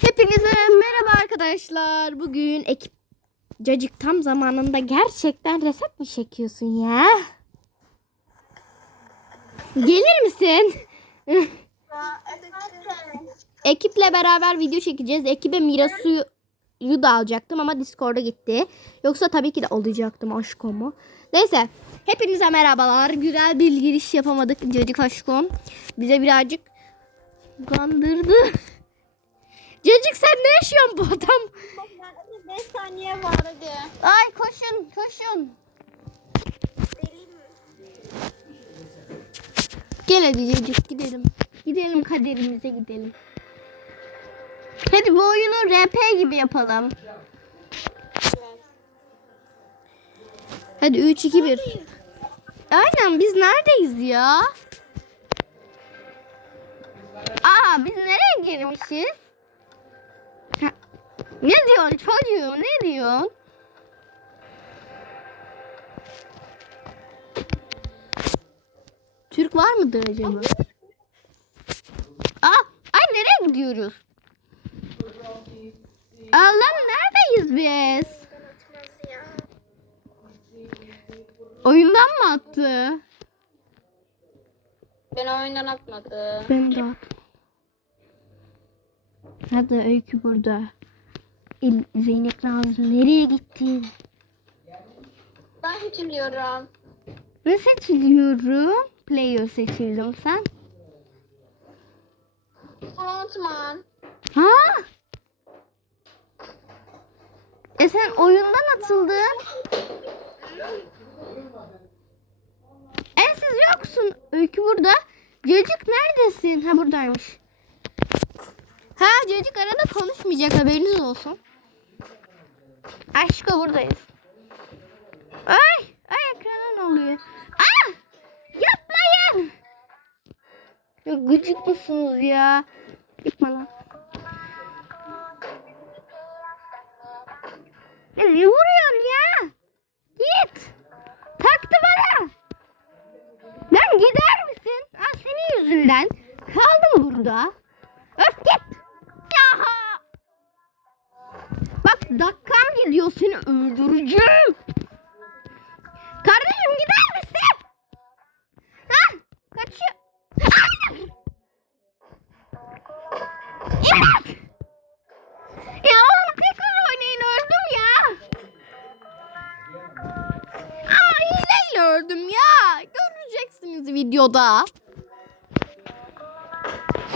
Hepinize merhaba arkadaşlar. Bugün ekip Cacık tam zamanında gerçekten reset mi çekiyorsun ya? Gelir misin? Ekiple beraber video çekeceğiz. Ekibe Mirasu'yu da alacaktım ama Discord'a gitti. Yoksa tabii ki de alacaktım aşkomu. Neyse. Hepinize merhabalar. Güzel bir giriş yapamadık Cacık aşkım. Bize birazcık kandırdı. Cacık sen ne yaşıyorsun bu adam? 5 saniye var hadi. Ay koşun koşun. Gel hadi Cacık gidelim. Gidelim kaderimize gidelim. Hadi bu oyunu RP gibi yapalım. Hadi 3 2 1. Aynen biz neredeyiz ya? Aa biz nereye girmişiz? Ne diyorsun çocuğum ne diyorsun? Türk var mıdır acaba? Aa, ay nereye gidiyoruz? Allah'ım neredeyiz biz? Oyundan mı attı? Ben oyundan atmadı. Ben de attım. Hadi Öykü burada. İl- Zeynep Nazlı nereye gittin? Ben seçiliyorum. Ne seçiliyorum? Player seçildim sen. Frontman. Ha? E sen oyundan atıldın. E siz yoksun. Öykü burada. Cacık neredesin? Ha buradaymış. Ha Cacık arada konuşmayacak haberiniz olsun. Aşko buradayız. Ay, ay ekrana ne oluyor? Aa! Yapmayın. Ya gıcık mısınız ya? Git bana. Ya ne vuruyorsun ya? Git. Taktı bana. Lan gider misin? Aa, senin yüzünden kaldım burada. Dakikam gidiyor seni öldüreceğim. Kardeşim gider misin? Ha? Kaçıyor. Hayır. Evet. Ya oğlum tekrar oynayın öldüm ya. Aa hileyle öldüm ya. Göreceksiniz videoda.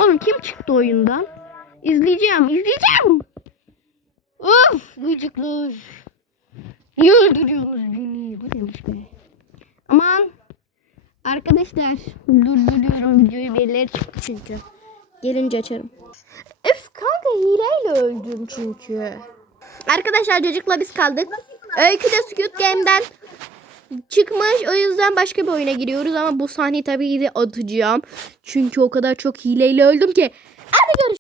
Oğlum kim çıktı oyundan? İzleyeceğim, izleyeceğim. Of, gıcıklar. Niye öldürüyorsunuz beni? Bu demiş be. Aman. Arkadaşlar durduruyorum videoyu birileri çıktı çünkü. Gelince açarım. Öf kanka hileyle öldüm çünkü. Arkadaşlar çocukla biz kaldık. Öykü de Squid Game'den çıkmış. O yüzden başka bir oyuna giriyoruz ama bu sahneyi tabii ki de atacağım. Çünkü o kadar çok hileyle öldüm ki. Hadi görüşürüz.